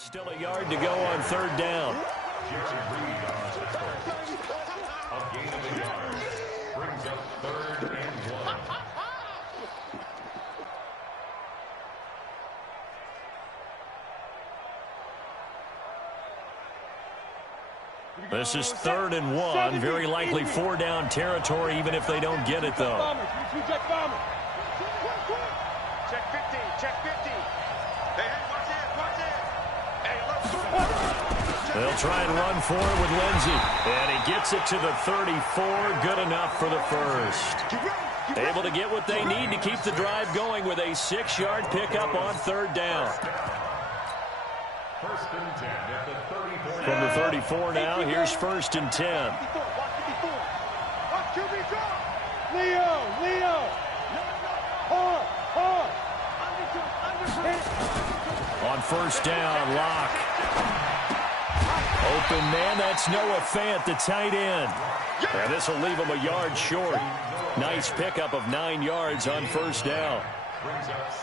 Still a yard to go on third down. A gain of a yard brings up 3rd and 1. This is 3rd and 1. Very likely 4-down territory, even if they don't get it, though. Check 50. Check 50. Hey, watch it. Hey, let's They'll try and run for it with Lindsey. And he gets it to the 34. Good enough for the first. Able to get what they need to keep the drive going with a 6-yard pickup on 3rd down. 1st and 10 at the 34. From the 34 now, here's 1st and 10. Watch QB drop. Leo. Hard. On 1st down, Locke. Open man, that's Noah Fant, the tight end. And this will leave him a yard short. Nice pickup of 9 yards on 1st down.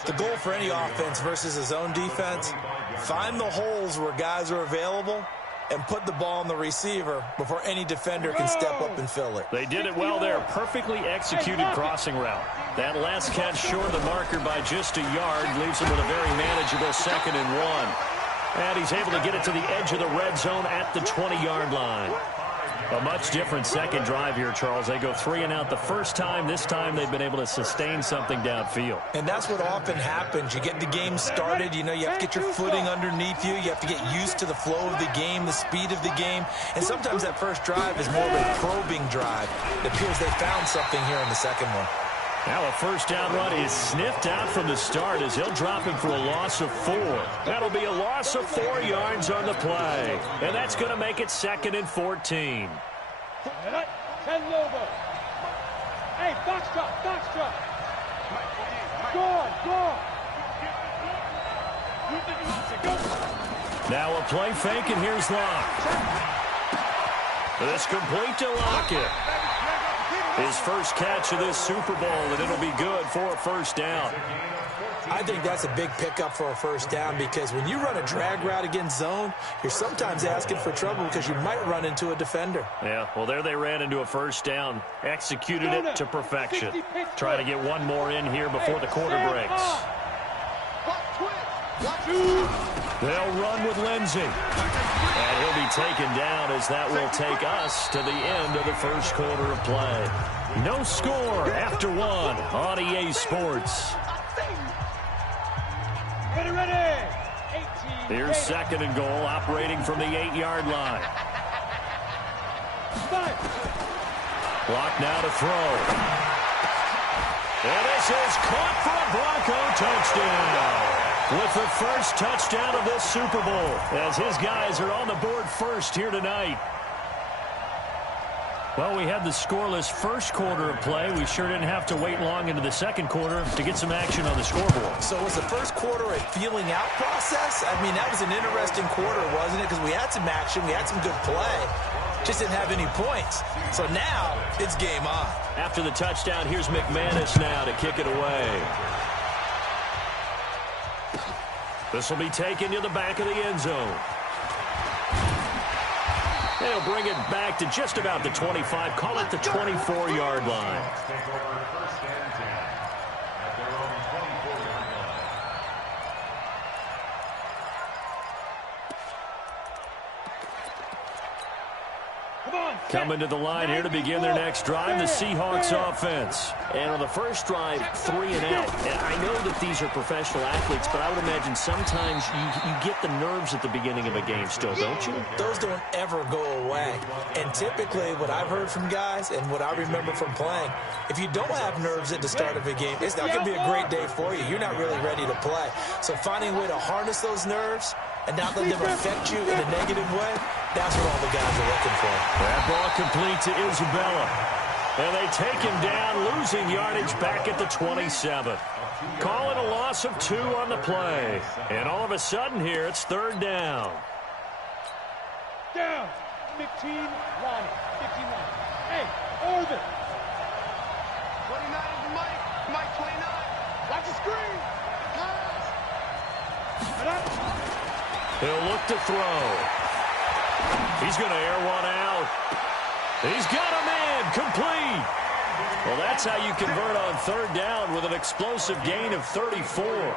The goal for any offense versus a zone defense, find the holes where guys are available and put the ball on the receiver before any defender can step up and fill it. They did it well there. Perfectly executed crossing route. That last catch short of the marker by just a yard leaves him with a very manageable 2nd and 1. And he's able to get it to the edge of the red zone at the 20-yard line. A much different second drive here, Charles. They go 3 and out the first time. This time they've been able to sustain something downfield. And that's what often happens. You get the game started. You know, you have to get your footing underneath you. You have to get used to the flow of the game, the speed of the game. And sometimes that first drive is more of a probing drive. It appears they found something here in the second one. Now a 1st down run is sniffed out from the start as he'll drop him for a loss of 4. That'll be a loss of 4 yards on the play. And that's going to make it 2nd and 14. Hey, box drop. Now a play fake, and here's Locke. This complete to Lockett. His first catch of this Super Bowl, and it'll be good for a 1st down. I think that's a big pickup for a 1st down because when you run a drag route against zone, you're sometimes asking for trouble because you might run into a defender. Yeah, well, there they ran into a 1st down. Executed it to perfection. Trying to get one more in here before the quarter breaks. They'll run with Lindsey. And he'll be taken down as that will take us to the end of the first quarter of play. No score after 1 on EA Sports. Ready. Here's 2nd and goal, operating from the 8-yard line. Clock now to throw. And this is caught for a Bronco touchdown. With the first touchdown of this Super Bowl, as his guys are on the board first here tonight. Well, we had the scoreless first quarter of play. We sure didn't have to wait long into the second quarter to get some action on the scoreboard. So was the first quarter a feeling out process? I mean, that was an interesting quarter, wasn't it? Because we had some action, we had some good play. Just didn't have any points. So now it's game on. After the touchdown, here's McManus now to kick it away. This will be taken to the back of the end zone. They'll bring it back to just about the 25, call it the 24-yard line. Coming to the line here to begin their next drive, the Seahawks offense. And on the first drive, 3 and out. And I know that these are professional athletes, but I would imagine sometimes you get the nerves at the beginning of a game still, don't you? Those don't ever go away. And typically what I've heard from guys and what I remember from playing, if you don't have nerves at the start of a game, it's not going to be a great day for you. You're not really ready to play. So finding a way to harness those nerves and not let them affect you in a negative way, that's what all the guys are looking for. That ball complete to Isabella. And they take him down, losing yardage back at the 27. Call it a loss of 2 on the play. And all of a sudden here, it's 3rd down. Down. 15, line. 15, line. Hey, Orbit. 29 is Mike. Mike 29. Watch the screen. He'll look to throw. He's going to air one out. He's got a man complete. Well, that's how you convert on third down with an explosive gain of 34.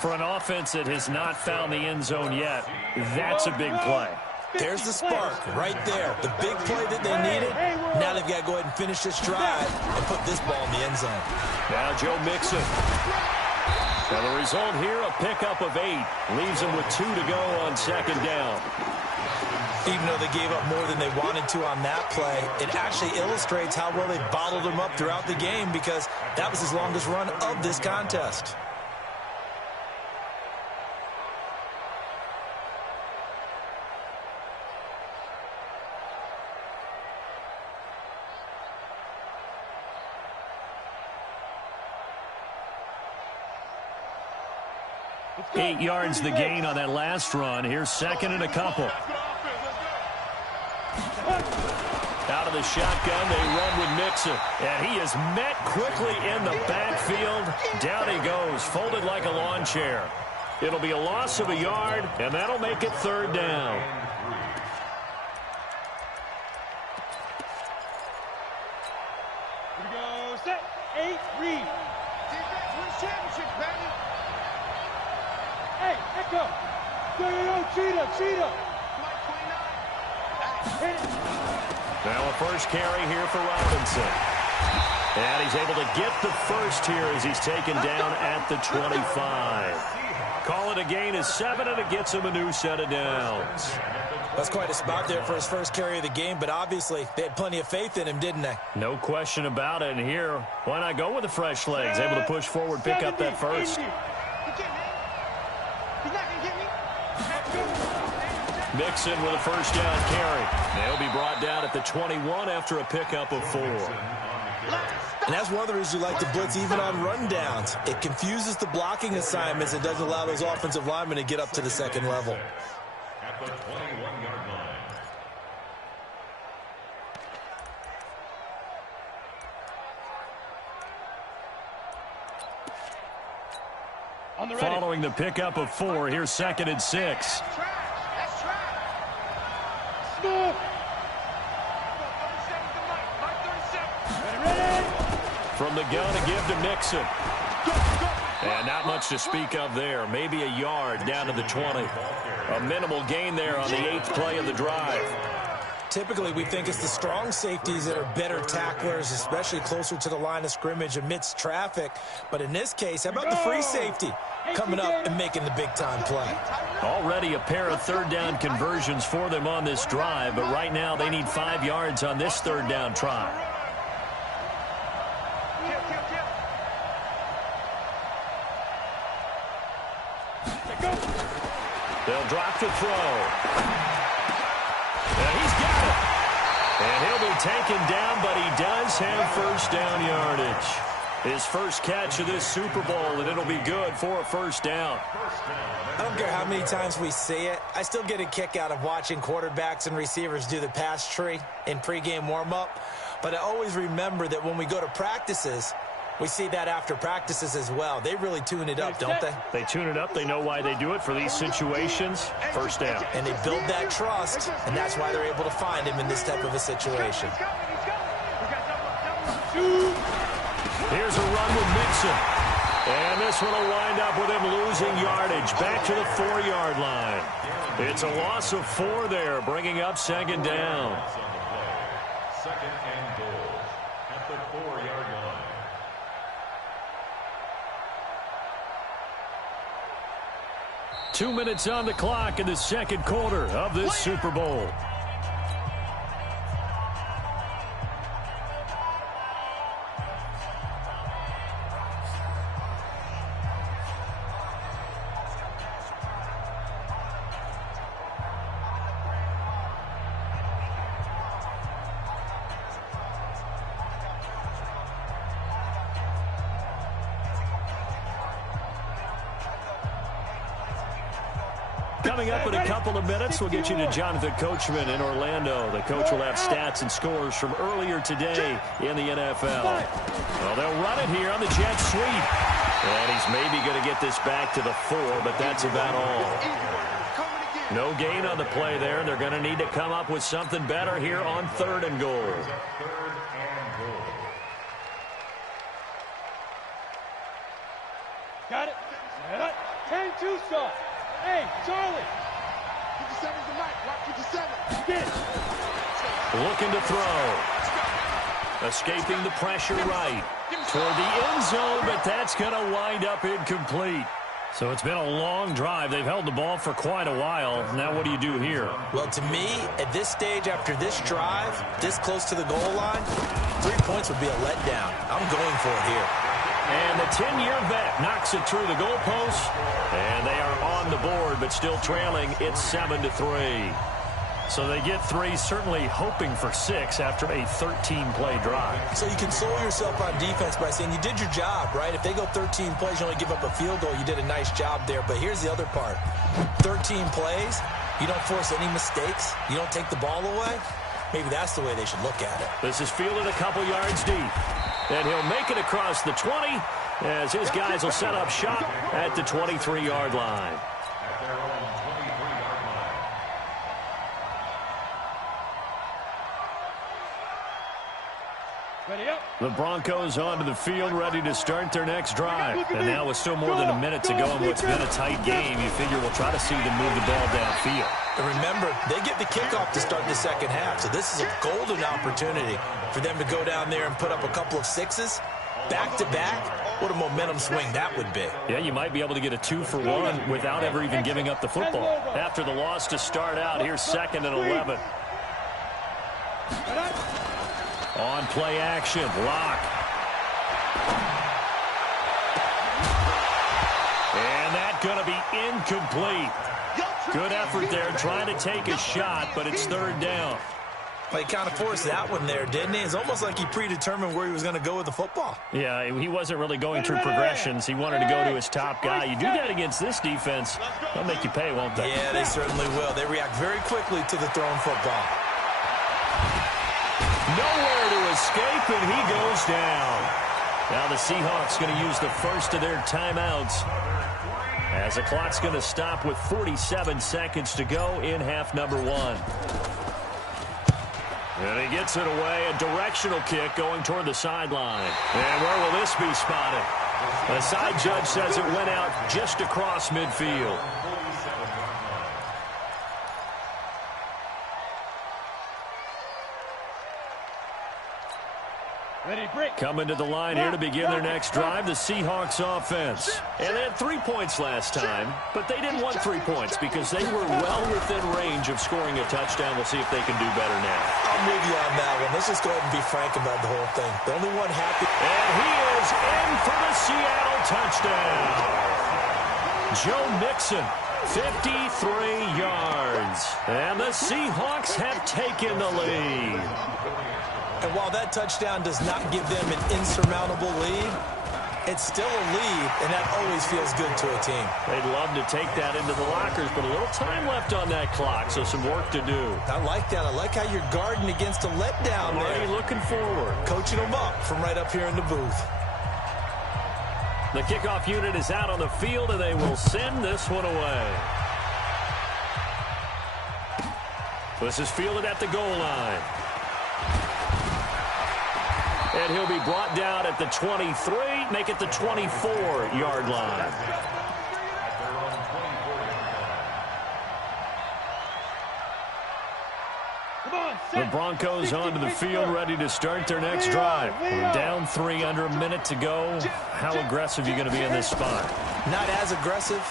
For an offense that has not found the end zone yet, that's a big play. There's the spark right there. The big play that they needed. Now they've got to go ahead and finish this drive and put this ball in the end zone. Now Joe Mixon. Now the result here, a pickup of 8. Leaves them with 2 to go on second down. Even though they gave up more than they wanted to on that play, it actually illustrates how well they bottled them up throughout the game, because that was his longest run of this contest. Eight yards the gain on that last run. Here's second and a couple. Out of the shotgun, they run with Mixon. And he is met quickly in the backfield. Down he goes, folded like a lawn chair. It'll be a loss of a yard, and that'll make it third down. Here we go. Set. 8. Read. Defense wins championship, baby. Hey, echo. Yo, cheetah. Mike 29. Hit it. Now a first carry here for Robinson. And he's able to get the first here as he's taken down at the 25. Call it a gain of 7, and it gets him a new set of downs. That's quite a spot there for his first carry of the game, but obviously they had plenty of faith in him, didn't they? No question about it. And here, why not go with the fresh legs? Able to push forward, pick up that first. Mixon with a first down carry. They'll be brought down at the 21 after a pickup of 4. And that's one of the reasons you like to blitz even on rundowns. It confuses the blocking assignments and doesn't allow those offensive linemen to get up to the second level. At the 21-yard line. On the ready. Following the pickup of 4, here's second and 6. Smooth. From the gun to give to Mixon. And not much to speak of there. Maybe a yard down to the 20. A minimal gain there on the 8th play of the drive. Typically, we think it's the strong safeties that are better tacklers, especially closer to the line of scrimmage amidst traffic. But in this case, how about the free safety coming up and making the big-time play? Already a pair of third down conversions for them on this drive, but right now they need 5 yards on this third down try. They'll drop to throw. And he's got it. And he'll be taken down, but he does have first down yardage. His first catch of this Super Bowl, and it'll be good for a first down. I don't care how many times we see it. I still get a kick out of watching quarterbacks and receivers do the pass tree in pregame warm-up. But I always remember that when we go to practices, we see that after practices as well. They really tune it up, don't they? They tune it up. They know why they do it for these situations. First down. And they build that trust, and that's why they're able to find him in this type of a situation. Here's a run with Mixon. And this one will wind up with him losing yardage back to the 4-yard line. It's a loss of 4 there, bringing up second down. Second and goal at the 4-yard line. Two minutes on the clock in the second quarter of this Super Bowl. Coming up in a couple of minutes, we'll get you to Jonathan Coachman in Orlando. The coach will have stats and scores from earlier today in the NFL. Well, they'll run it here on the jet sweep. And he's maybe going to get this back to the 4, but that's about all. No gain on the play there. They're going to need to come up with something better here on 3rd and goal. Got it. Set up. 10-2 start. Hey, Charlie. 57's the mic. Rock 57. Get it. Looking to throw. Escaping the pressure right. Toward the end zone, but that's going to wind up incomplete. So it's been a long drive. They've held the ball for quite a while. Now what do you do here? Well, to me, at this stage after this drive, this close to the goal line, 3 points would be a letdown. I'm going for it here. And the 10-year vet knocks it through the goalpost. And they are on the board, but still trailing. It's 7-3. So they get 3, certainly hoping for 6 after a 13-play drive. So you console yourself on defense by saying you did your job, right? If they go 13 plays, you only give up a field goal, you did a nice job there. But here's the other part. 13 plays, you don't force any mistakes, you don't take the ball away. Maybe that's the way they should look at it. This is fielded a couple yards deep. And he'll make it across the 20 as his guys will set up shop at the 23-yard line. The Broncos onto the field, ready to start their next drive. And now with still more than a minute to go in what's been a tight game, you figure we'll try to see them move the ball downfield. And remember, they get the kickoff to start the second half, so this is a golden opportunity for them to go down there and put up a couple of 6s. Back-to-back, what a momentum swing that would be. Yeah, you might be able to get a 2-for-1 without ever even giving up the football. After the loss to start out, here's 2nd and 11. On play action, Lock. And that's going to be incomplete. Good effort there trying to take a shot, but it's 3rd down. Well, he kind of forced that one there, didn't he? It's almost like he predetermined where he was going to go with the football. Yeah, he wasn't really going through progressions. He wanted to go to his top guy. You do that against this defense, they'll make you pay, won't they? Yeah, they certainly will. They react very quickly to the thrown football. Nowhere to escape, and he goes down. Now the Seahawks going to use the first of their timeouts as the clock's going to stop with 47 seconds to go in half number 1. And he gets it away, a directional kick going toward the sideline. And where will this be spotted? The side judge says it went out just across midfield. Coming to the line here to begin their next drive, the Seahawks offense. And they had 3 points last time, but they didn't want 3 points because they were well within range of scoring a touchdown. We'll see if they can do better now. I'm with you on that one. Let's just go ahead and be frank about the whole thing. The only one happy. And he is in for the Seattle touchdown. Joe Mixon, 53 yards. And the Seahawks have taken the lead. And while that touchdown does not give them an insurmountable lead, it's still a lead, and that always feels good to a team. They'd love to take that into the lockers, but a little time left on that clock, so some work to do. I like that. I like how you're guarding against a letdown there. Already looking forward. Coaching them up from right up here in the booth. The kickoff unit is out on the field, and they will send this one away. This is fielded at the goal line. And he'll be brought down at the 23, make it the 24-yard line. The Broncos onto the field, ready to start their next drive. We're down 3, under a minute to go. How aggressive are you going to be in this spot? Not as aggressive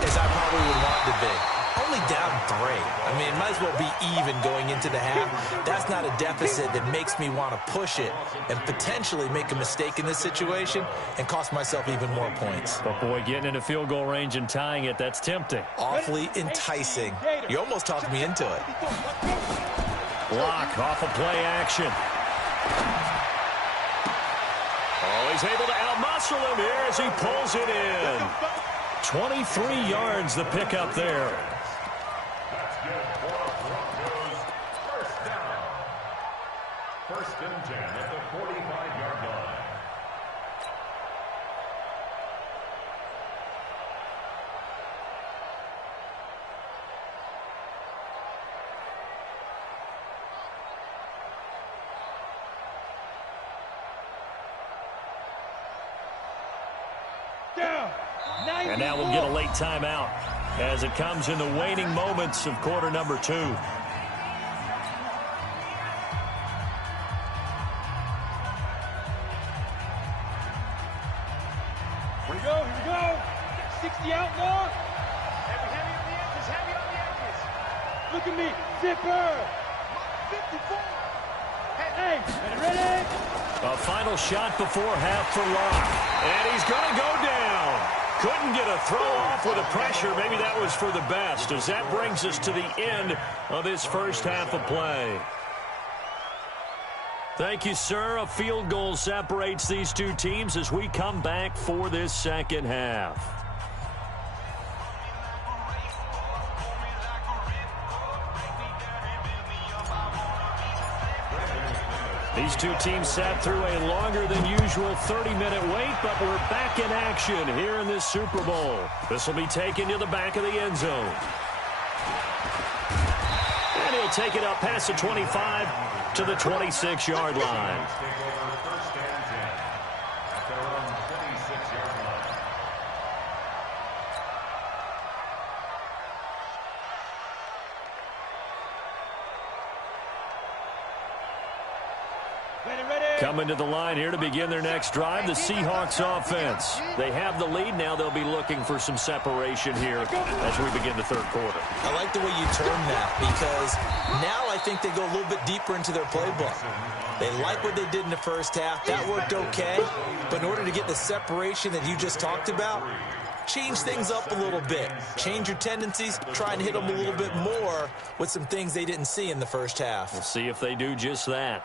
as I probably would want to be. Only down 3. I mean, it might as well be even going into the half. That's not a deficit that makes me want to push it and potentially make a mistake in this situation and cost myself even more points. But, boy, getting into field goal range and tying it, that's tempting. Awfully enticing. You almost talked me into it. Block off of play action. Oh, he's able to outmuscle him here as he pulls it in. 23 yards the pickup there. First and 10 at the 45-yard line. down. And now we'll get a late timeout as it comes in the waning moments of quarter number 2. Here we go. 60 outlaw. Heavy on the edges, heavy on the edges. Look at me, zipper. 54. Hey, ready? A final shot before half for Locke. And he's going to go down. Couldn't get a throw off with the pressure. Maybe that was for the best, as that brings us to the end of this first half of play. Thank you, sir. A field goal separates these two teams as we come back for this second half. These two teams sat through a longer than usual 30-minute wait, but we're back in action here in this Super Bowl. This will be taken to the back of the end zone. And he'll take it up past the 25 to the 26-yard line. Coming to the line here to begin their next drive, the Seahawks offense. They have the lead. Now they'll be looking for some separation here as we begin the third quarter. I like the way you term that, because now I think they go a little bit deeper into their playbook. They like what they did in the first half. That worked okay. But in order to get the separation that you just talked about, change things up a little bit. Change your tendencies. Try and hit them a little bit more with some things they didn't see in the first half. We'll see if they do just that.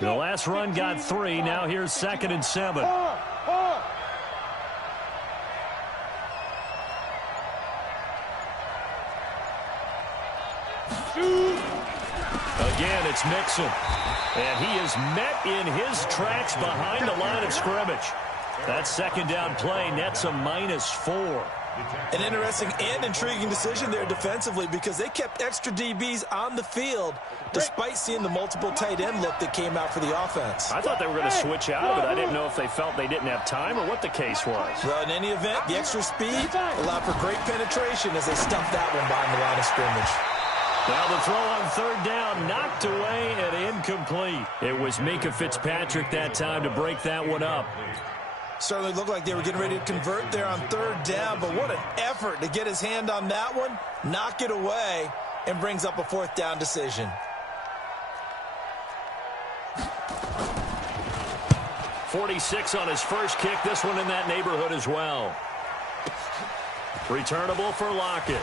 The last run got 3. Now here's 2nd and 7. Again, it's Mixon. And he is met in his tracks behind the line of scrimmage. That second down play nets a -4. An interesting and intriguing decision there defensively, because they kept extra DBs on the field despite seeing the multiple tight end look that came out for the offense. I thought they were going to switch out of it. I didn't know if they felt they didn't have time or what the case was. Well, in any event, the extra speed allowed for great penetration as they stuffed that one behind the line of scrimmage. Now the throw on 3rd down, knocked away and incomplete. It was Minka Fitzpatrick that time to break that one up. Certainly looked like they were getting ready to convert there on 3rd down, but what an effort to get his hand on that one, knock it away, and brings up a 4th down decision. 46 on his first kick, this one in that neighborhood as well. Returnable for Lockett.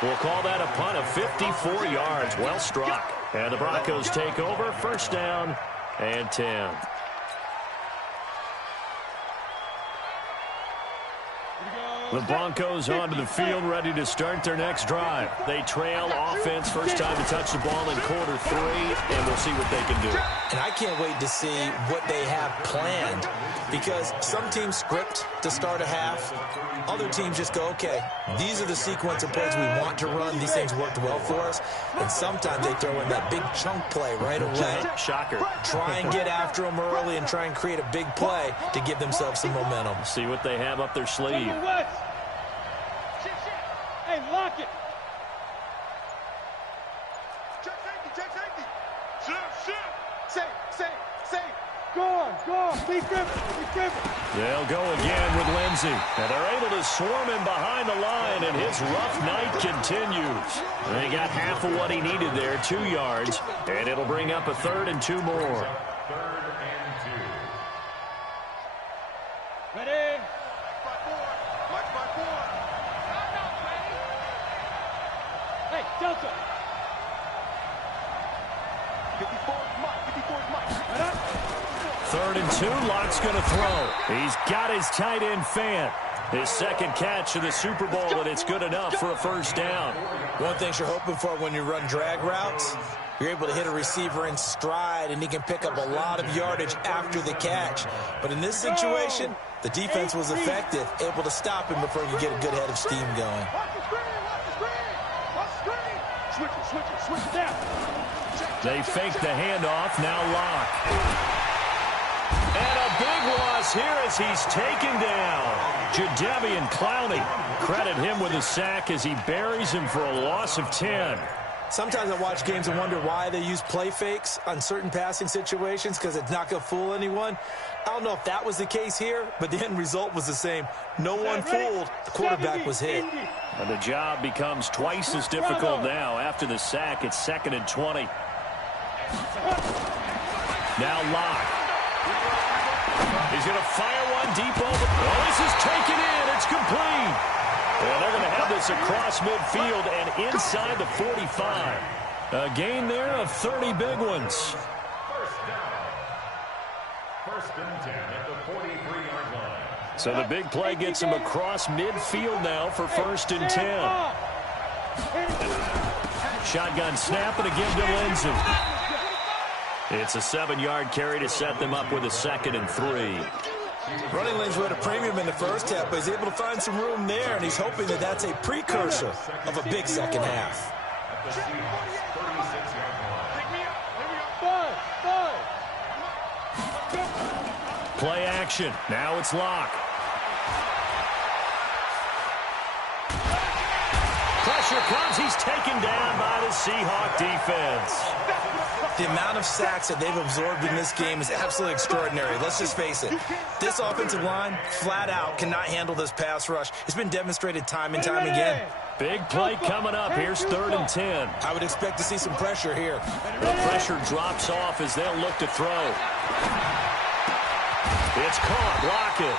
We'll call that a punt of 54 yards. Well struck. And the Broncos take over, 1st down and 10. The Broncos onto the field, ready to start their next drive. They trail offense, first time to touch the ball in quarter 3, and we'll see what they can do. And I can't wait to see what they have planned, because some teams script to start a half. Other teams just go, okay, these are the sequence of plays we want to run. These things worked well for us. And sometimes they throw in that big chunk play right away. Shocker. Try and get after them early and try and create a big play to give themselves some momentum. See what they have up their sleeve. Hey, lock it. Check safety. Safe. Go on. Be Griffin. They'll go again with Lindsey. And they're able to swarm him behind the line, and his rough night continues. They got half of what he needed there, 2 yards, and it'll bring up a 3rd and 2 more. 3rd and 2. Ready? Watch my board. Hey, Delta. 54 is Mike. 3rd and 2, Locke's going to throw. He's got his tight end Fant. His 2nd catch of the Super Bowl, and it's good enough for a 1st down. One thing you're hoping for when you run drag routes, you're able to hit a receiver in stride, and he can pick up a lot of yardage after the catch. But in this situation, the defense was effective, able to stop him before he could get a good head of steam going. Watch the screen. Switch They fake the handoff, now Locke. And a big loss here as he's taken down. Jadeveon Clowney, credit him with a sack as he buries him for a loss of 10. Sometimes I watch games and wonder why they use play fakes on certain passing situations, because it's not going to fool anyone. I don't know if that was the case here, but the end result was the same. No one fooled. The quarterback was hit. And the job becomes twice as difficult now. After the sack, it's 2nd and 20. Now Locke. He's going to fire one deep over. Oh, this is taken in. It's complete. Well, they're going to have this across midfield and inside the 45. A gain there of 30 big ones. First and 10 at the 43-yard line. So the big play gets him across midfield now for 1st and 10. Shotgun snap and a give to Lindsey. It's a 7-yard carry to set them up with a 2nd and 3. Running lanes were at a premium in the first half, but he's able to find some room there, and he's hoping that that's a precursor of a big second half. At the Seahawks 36-yard line. Play action. Now it's Locke. Pressure comes. He's taken down by the Seahawk defense. The amount of sacks that they've absorbed in this game is absolutely extraordinary. Let's just face it. This offensive line, flat out, cannot handle this pass rush. It's been demonstrated time and time again. Big play coming up. Here's 3rd and 10. I would expect to see some pressure here. The pressure drops off as they'll look to throw. It's caught. Block it.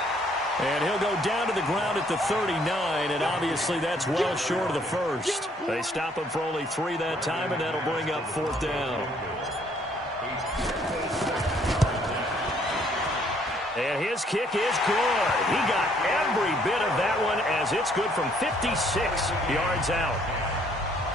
And he'll go down to the ground at the 39, and obviously that's well short of the first. They stop him for only 3 that time, and that'll bring up 4th down. And his kick is good. He got every bit of that one as it's good from 56 yards out.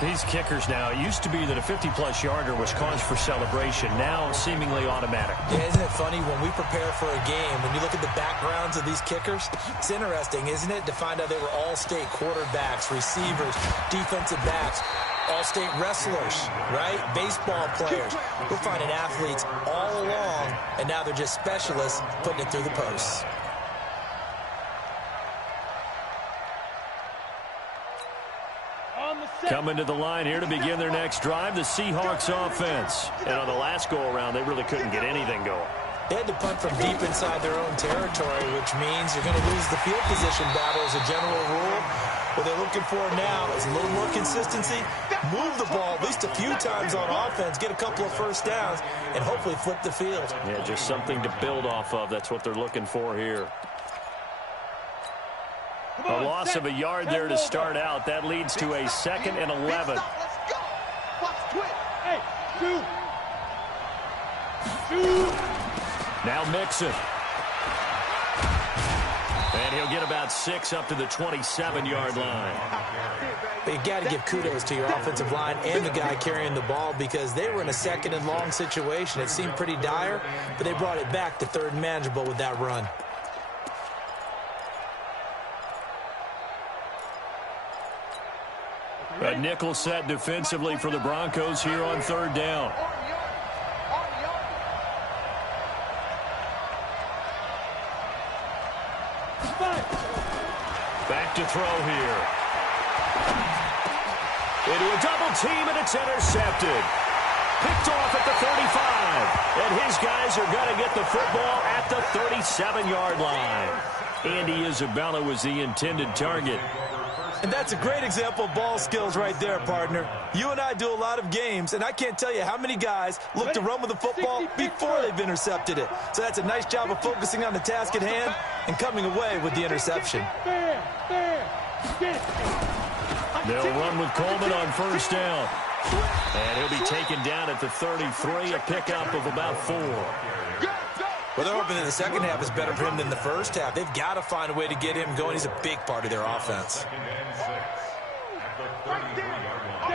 These kickers now, it used to be that a 50-plus yarder was cause for celebration. Now seemingly automatic. Yeah, isn't it funny when we prepare for a game, when you look at the backgrounds of these kickers, it's interesting, isn't it, to find out they were all-state quarterbacks, receivers, defensive backs, all-state wrestlers, right? Baseball players. We're finding athletes all along, and now they're just specialists putting it through the posts. Coming to the line here to begin their next drive, the Seahawks offense. And on the last go-around, they really couldn't get anything going. They had to punt from deep inside their own territory, which means you're going to lose the field position battle as a general rule. What they're looking for now is a little more consistency, move the ball at least a few times on offense, get a couple of first downs, and hopefully flip the field. Yeah, just something to build off of. That's what they're looking for here. A loss of a yard there to start out. That leads to a 2nd and 11. Let's go. Watch twist. Hey, Now Mixon. And he'll get about 6 up to the 27-yard line. But you got to give kudos to your offensive line and the guy carrying the ball, because they were in a 2nd and long situation. It seemed pretty dire, but they brought it back to 3rd and manageable with that run. A nickel set defensively for the Broncos here on 3rd down. Back to throw here. Into a double team, and it's intercepted. Picked off at the 35. And his guys are going to get the football at the 37-yard line. Andy Isabella was the intended target. And that's a great example of ball skills right there, partner. You and I do a lot of games, and I can't tell you how many guys look to run with the football before they've intercepted it. So that's a nice job of focusing on the task at hand and coming away with the interception. They'll run with Coleman on 1st down. And he'll be taken down at the 33, a pickup of about 4. Well, they're hoping that the second half is better for him than the first half. They've got to find a way to get him going. He's a big part of their offense.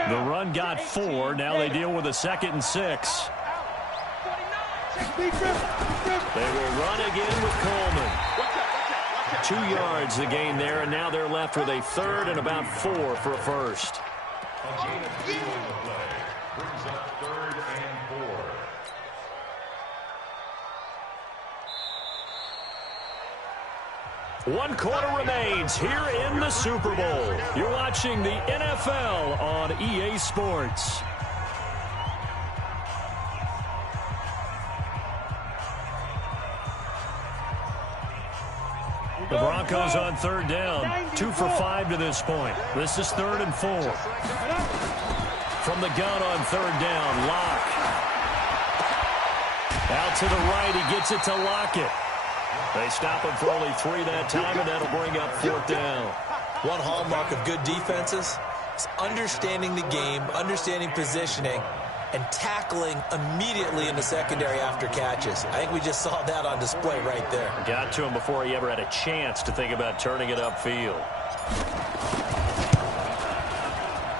The run got 4. Now they deal with a 2nd and 6. They will run again with Coleman. 2 yards the gain there, and now they're left with a 3rd and about 4 for a first. Brings up 3rd and 4. One quarter remains here in the Super Bowl. You're watching the NFL on EA Sports. The Broncos on 3rd down. 2 for 5 to this point. This is 3rd and 4. From the gun on 3rd down, Lock. Out to the right, he gets it to Lockett. They stop him for only 3 that time, and that'll bring up 4th down. One hallmark of good defenses is understanding the game, understanding positioning, and tackling immediately in the secondary after catches. I think we just saw that on display right there. Got to him before he ever had a chance to think about turning it upfield.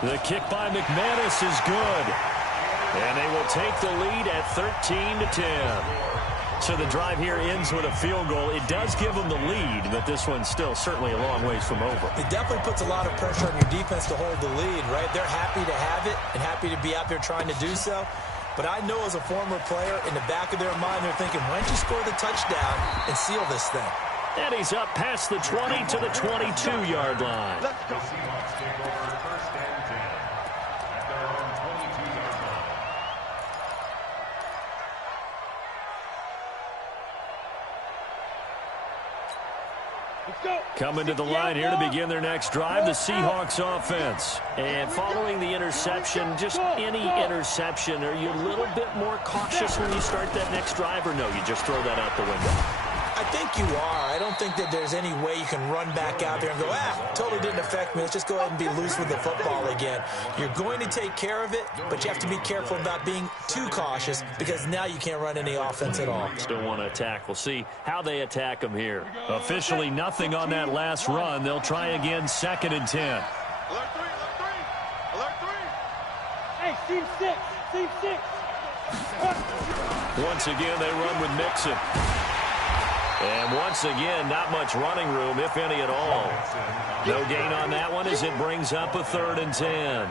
The kick by McManus is good. And they will take the lead at 13-10. So the drive here ends with a field goal. It does give them the lead, but this one's still certainly a long ways from over. It definitely puts a lot of pressure on your defense to hold the lead, right? They're happy to have it and happy to be out there trying to do so. But I know as a former player, in the back of their mind, they're thinking, why don't you score the touchdown and seal this thing? And he's up past the 20 to the 22-yard line. The Seahawks take over 1st and 10 at their own 22-yard line. Coming to the line here to begin their next drive, the Seahawks offense. And following the interception, just any interception, are you a little bit more cautious when you start that next drive, or no, you just throw that out the window? I think you are. I don't think that there's any way you can run back out there and go, totally didn't affect me. Let's just go ahead and be loose with the football again. You're going to take care of it, but you have to be careful about being too cautious because now you can't run any offense at all. Still want to attack. We'll see how they attack them here. Officially nothing on that last run. They'll try again 2nd and 10. Alert 3, alert 3, alert 3. Hey, team 6, team 6. Once again, they run with Mixon. And once again, not much running room, if any at all. No gain on that one as it brings up a 3rd and 10.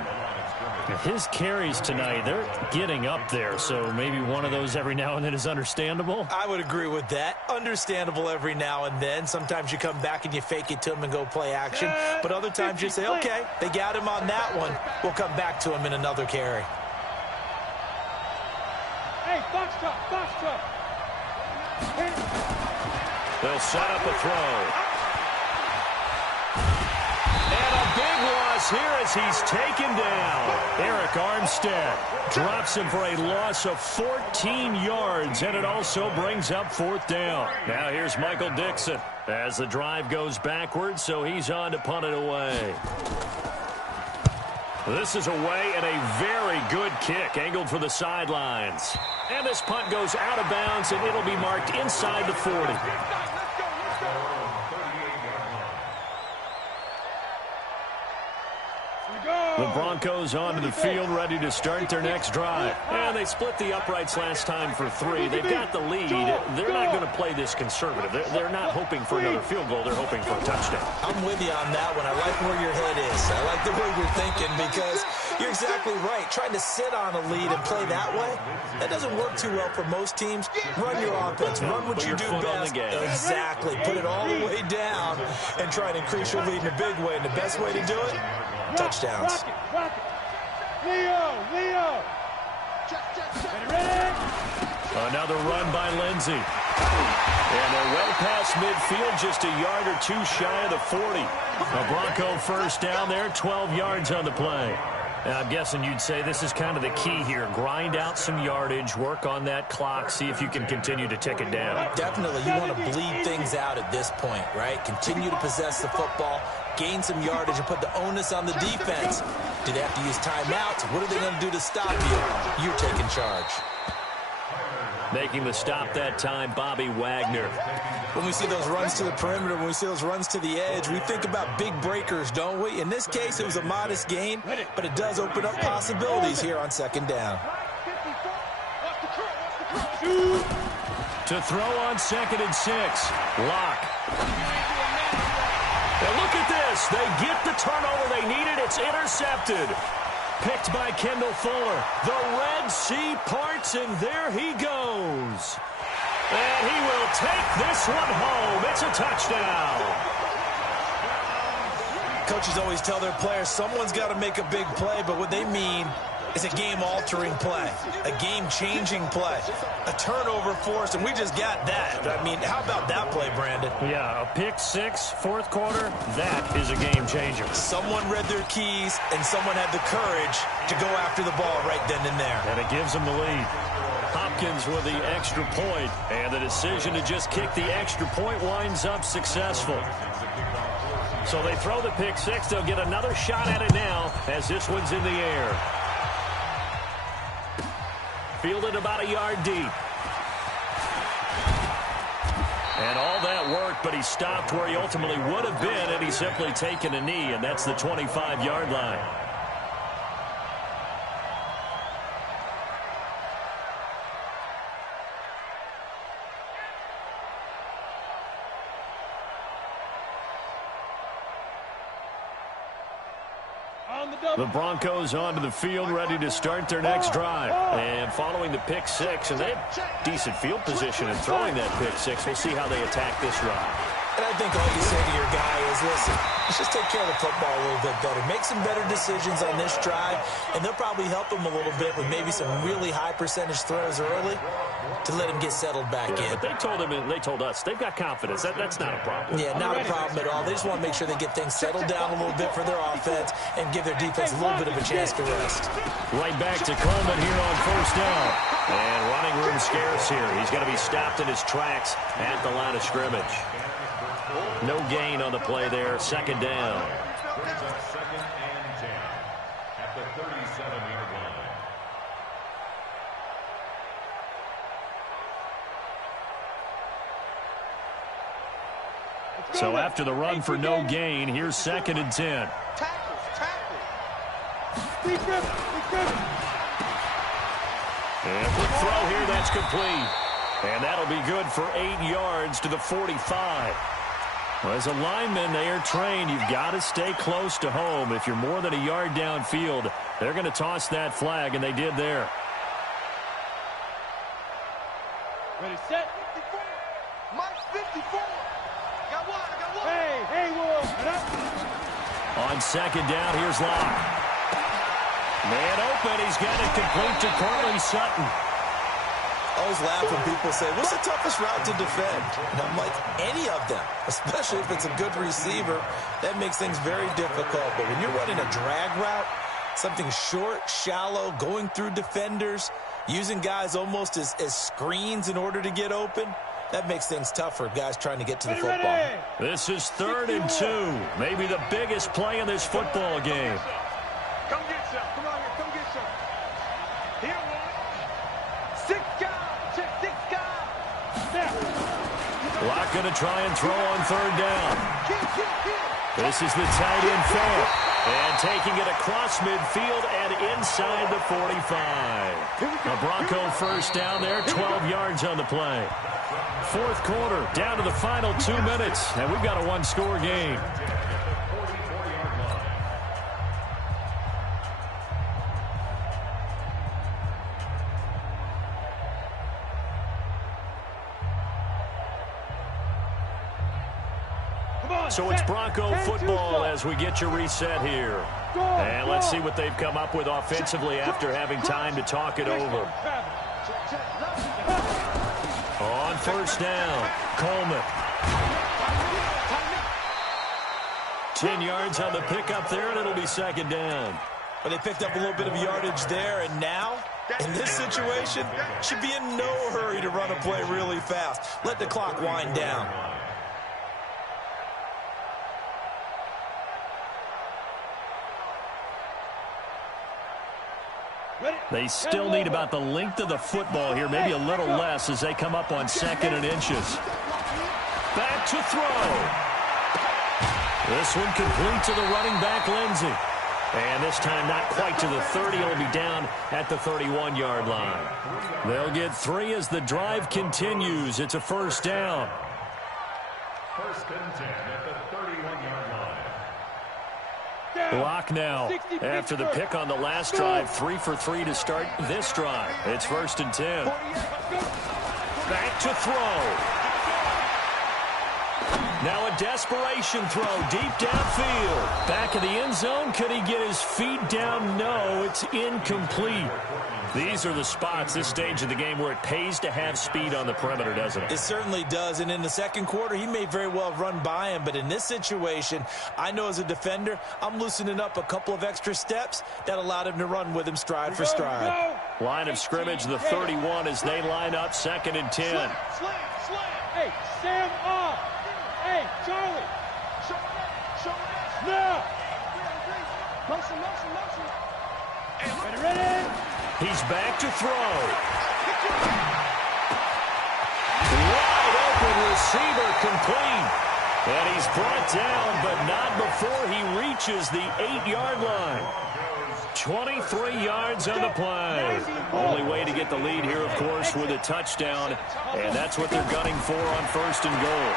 His carries tonight, they're getting up there, so maybe one of those every now and then is understandable. I would agree with that. Understandable every now and then. Sometimes you come back and you fake it to him and go play action. But other times you say, okay, they got him on that one. We'll come back to him in another carry. Hey, box truck. They'll set up a throw. And a big loss here as he's taken down. Eric Armstead drops him for a loss of 14 yards, and it also brings up 4th down. Now here's Michael Dixon as the drive goes backwards, so he's on to punt it away. This is away and a very good kick angled for the sidelines. And this punt goes out of bounds, and it'll be marked inside the 40. The Broncos onto the field, ready to start their next drive. And they split the uprights last time for 3. They've got the lead. They're not going to play this conservative. They're not hoping for another field goal. They're hoping for a touchdown. I'm with you on that one. I like where your head is. I like the way you're thinking because you're exactly right. Trying to sit on a lead and play that way, that doesn't work too well for most teams. Run your offense. Run what you do best. Exactly. Put it all the way down and try and increase your lead in a big way. And the best way to do it, touchdowns. Rock it. Leo. Ready? Another run by Lindsey. And they're well past midfield, just a yard or two shy of the 40. A Bronco first down there, 12 yards on the play. Now, I'm guessing you'd say this is kind of the key here. Grind out some yardage, work on that clock, see if you can continue to tick it down. Definitely. You want to bleed things out at this point, right? Continue to possess the football, gain some yardage, and put the onus on the defense. Do they have to use timeouts? What are they going to do to stop you? You're taking charge. Making the stop that time, Bobby Wagner. When we see those runs to the perimeter, when we see those runs to the edge, we think about big breakers, don't we? In this case, it was a modest gain, but it does open up possibilities here on 2nd down. To throw on 2nd and 6. Lock. And look at this. They get the turnover they needed. It's intercepted. Picked by Kendall Fuller. The Red Sea parts, and there he goes. And he will take this one home. It's a touchdown. Coaches always tell their players someone's got to make a big play, but what they mean is a game-altering play, a game-changing play, a turnover force, and we just got that. I mean, how about that play, Brandon? Yeah, a pick six, fourth quarter, that is a game-changer. Someone read their keys, and someone had the courage to go after the ball right then and there. And it gives them the lead. Hopkins with the extra point, and the decision to just kick the extra point winds up successful. So they throw the pick six. They'll get another shot at it now as this one's in the air. Fielded about a yard deep. And all that worked, but he stopped where he ultimately would have been, and he's simply taken a knee, and that's the 25-yard line. The Broncos onto the field, ready to start their next drive. And following the pick six, and they have decent field position in throwing that pick six. We'll see how they attack this drive. And I think all you say to your guy is, listen, let's just take care of the football a little bit better. Make some better decisions on this drive, and they'll probably help him a little bit with maybe some really high percentage throws early to let him get settled back in. But they told him, and they told us, they've got confidence. That's not a problem. Yeah, not a problem at all. They just want to make sure they get things settled down a little bit for their offense and give their defense a little bit of a chance to rest. Right back to Coleman here on first down. And running room scarce here. He's going to be stopped in his tracks at the line of scrimmage. No gain on the play there. Second down. It's a 2nd and 10 at the 37-yard line. So after the run for no gain, here's 2nd and 10. And quick throw here, that's complete. And that'll be good for 8 yards to the 45. Well, as a lineman, they are trained. You've got to stay close to home. If you're more than a yard downfield, they're going to toss that flag, and they did there. Ready, set. 54. Mike's 54. Got one. Hey, Will. On second down, here's Locke. Man open. He's got it complete to Cortland Sutton. I always laugh when people say, what's the toughest route to defend? And I'm like, any of them, especially if it's a good receiver. That makes things very difficult. But when you're running a drag route, something short, shallow, going through defenders, using guys almost as screens in order to get open, that makes things tough for guys trying to get to the football. This is 3rd and 2. Maybe the biggest play in this football game. Come get some. Come on here. Come get some. Here, one. 6 guys. Check 6 guys. Locke going to try and throw on 3rd down. This is the tight end fair. And taking it across midfield and inside the 45. A Bronco first down there, 12 yards on the play. 4th quarter, down to the final 2 minutes, and we've got a 1-score game. So it's Bronco football as we get you reset here. And let's see what they've come up with offensively after having time to talk it over. On first down, Coleman. 10 yards on the pickup there, and it'll be 2nd down. But they picked up a little bit of yardage there, and now, in this situation, should be in no hurry to run a play really fast. Let the clock wind down. They still need about the length of the football here, maybe a little less as they come up on 2nd and inches. Back to throw. This one complete to the running back, Lindsey. And this time not quite to the 30. It'll be down at the 31-yard line. They'll get 3 as the drive continues. It's a first down. 1st and 10 at the 31-yard line. Lock now. After the pick on the last drive, 3 for 3 to start this drive. It's 1st and 10. Back to throw. Now a desperation throw deep downfield. Back of the end zone. Could he get his feet down? No, it's incomplete. These are the spots, this stage of the game, where it pays to have speed on the perimeter, doesn't it? It certainly does. And in the second quarter, he may very well run by him. But in this situation, I know as a defender, I'm loosening up a couple of extra steps that allowed him to run with him stride for stride. Line of scrimmage, the 31 as they line up, 2nd and 10. Slam. Hey, Sam off. Hey, Charlie. Now. Motion. Ready? He's back to throw. Wide open receiver complete. And he's brought down, but not before he reaches the 8-yard line. 23 yards on the play. Only way to get the lead here, of course, with a touchdown. And that's what they're gunning for on 1st and goal.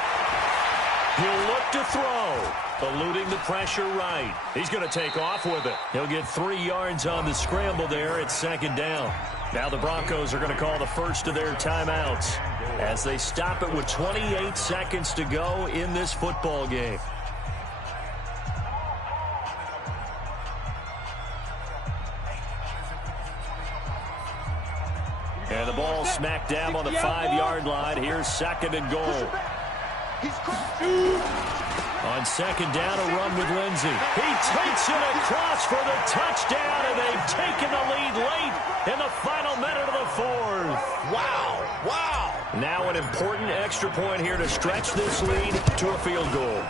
He'll look to throw. Eluding the pressure right. He's going to take off with it. He'll get 3 yards on the scramble there at 2nd down. Now the Broncos are going to call the first of their timeouts as they stop it with 28 seconds to go in this football game. And the ball smack dab on the 5-yard line. Here's 2nd and goal. On 2nd down, a run with Lindsey. He takes it across for the touchdown, and they've taken the lead late in the final minute of the 4th. Wow. Now an important extra point here to stretch this lead to a field goal.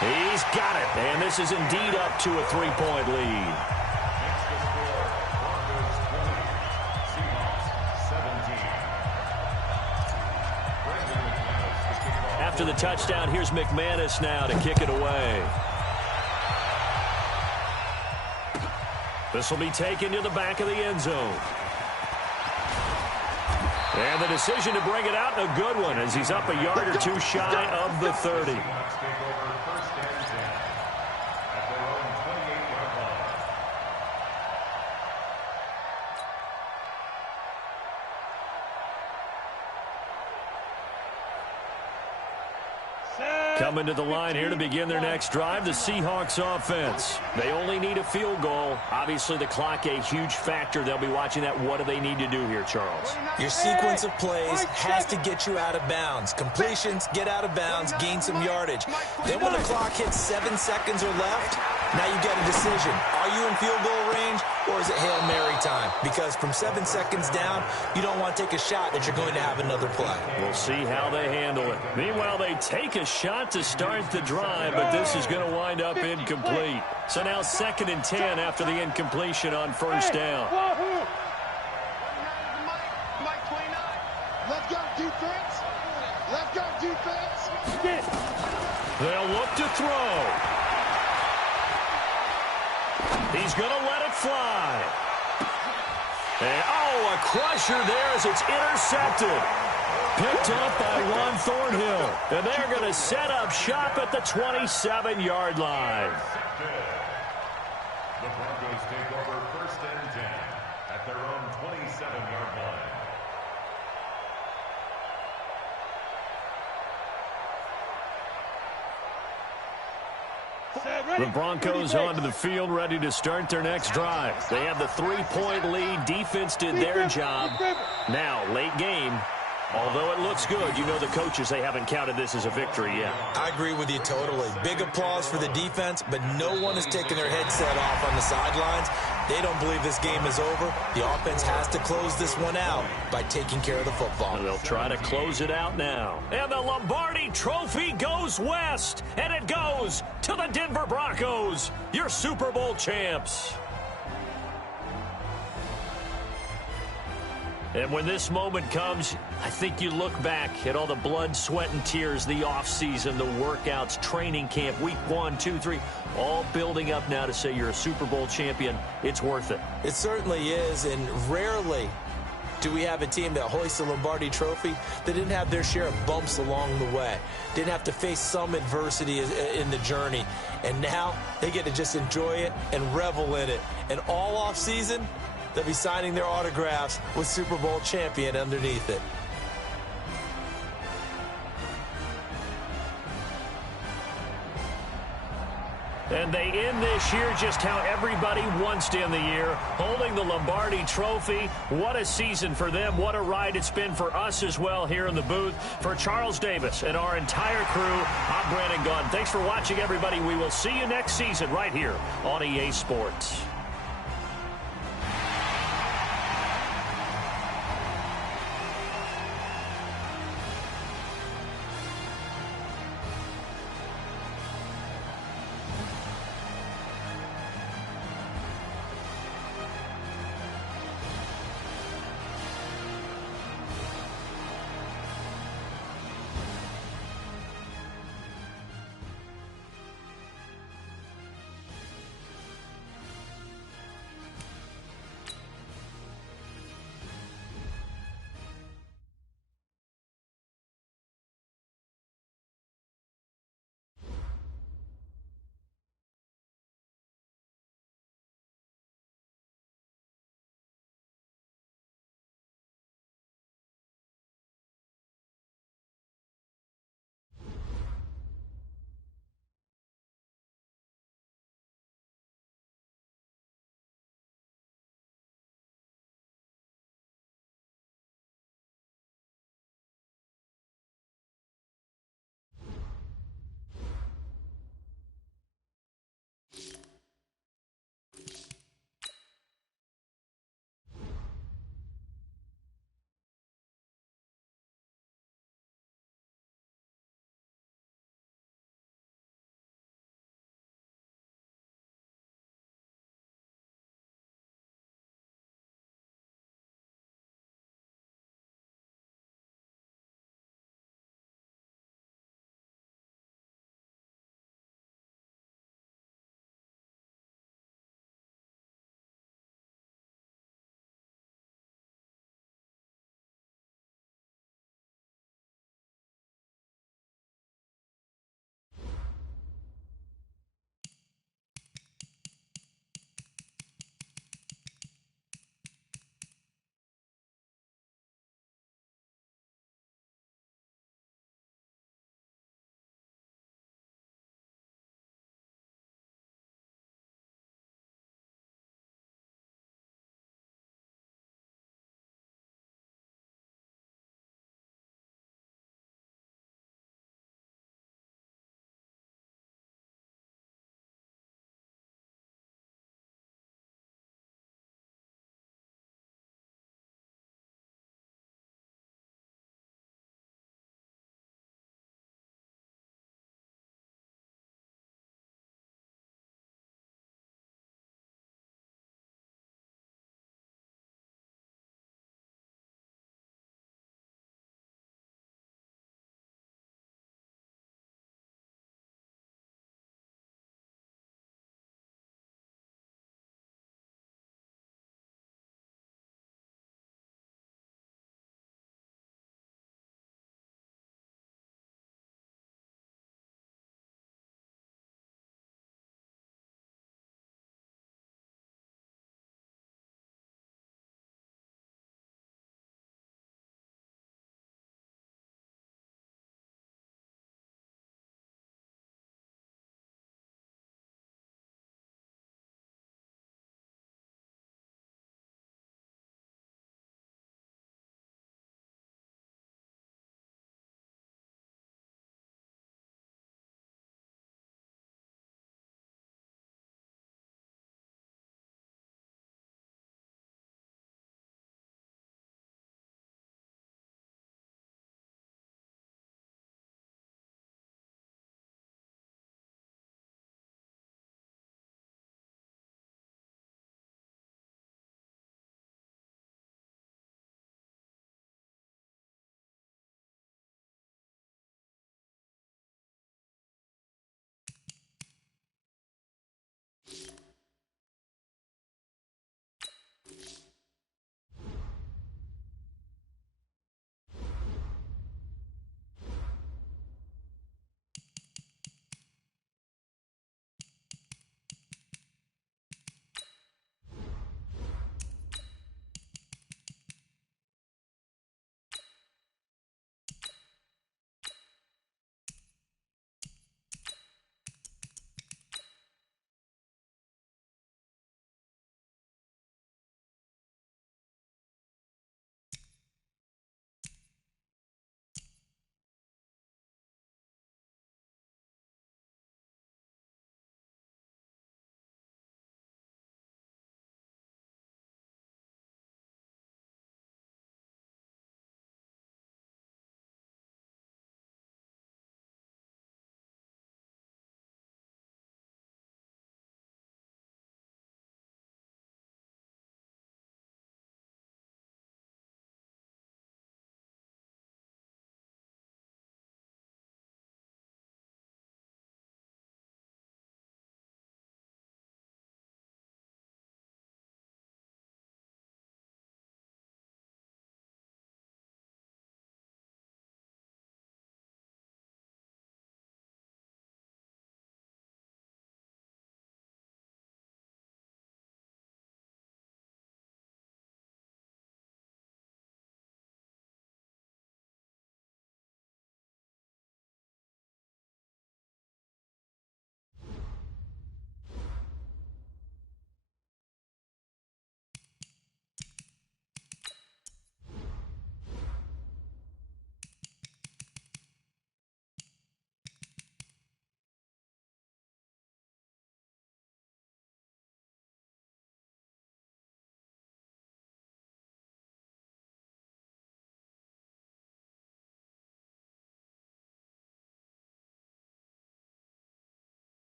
He's got it, and this is indeed up to a 3-point lead. After the touchdown, here's McManus now to kick it away. This will be taken to the back of the end zone. And the decision to bring it out, a good one, as he's up a yard or two shy of the 30. Coming to the line here to begin their next drive, the Seahawks offense. They only need a field goal. Obviously, the clock a huge factor. They'll be watching that. What do they need to do here, Charles? Your sequence of plays has to get you out of bounds. Completions, get out of bounds, gain some yardage. Then when the clock hits 7 seconds or left, now you get a decision. Are you in field goal range, or is it Hail Mary time? Because from 7 seconds down, you don't want to take a shot that you're going to have another play. We'll see how they handle it. Meanwhile, they take a shot to start the drive, but this is going to wind up incomplete. So now 2nd and 10 after the incompletion on 1st down. Let's go, defense. Let's go, defense. They'll look to throw. He's going to let it fly. And, a crusher there as it's intercepted. Picked up by Juan Thornhill. And they're going to set up shop at the 27-yard line. The Broncos take over 1st and 10 at their own 27-yard line. The Broncos onto the field, ready to start their next drive. They have the 3-point lead. Defense did their job. Now, late game. Although it looks good, you know the coaches, they haven't counted this as a victory yet. I agree with you totally. Big applause for the defense, but no one is taking their headset off on the sidelines. They don't believe this game is over. The offense has to close this one out by taking care of the football. And they'll try to close it out now. And the Lombardi Trophy goes west, and it goes to the Denver Broncos, your Super Bowl champs. And when this moment comes, I think you look back at all the blood, sweat, and tears, the offseason, the workouts, training camp, week 1, 2, 3, all building up now to say you're a Super Bowl champion. It's worth it. It certainly is, and rarely Do we have a team that hoists the Lombardi Trophy that didn't have their share of bumps along the way, didn't have to face some adversity in the journey, and now they get to just enjoy it and revel in it? And all off season, they'll be signing their autographs with Super Bowl champion underneath it. And they end this year just how everybody wants to end the year, holding the Lombardi Trophy. What a season for them. What a ride it's been for us as well here in the booth. For Charles Davis and our entire crew, I'm Brandon Gunn. Thanks for watching, everybody. We will see you next season right here on EA Sports.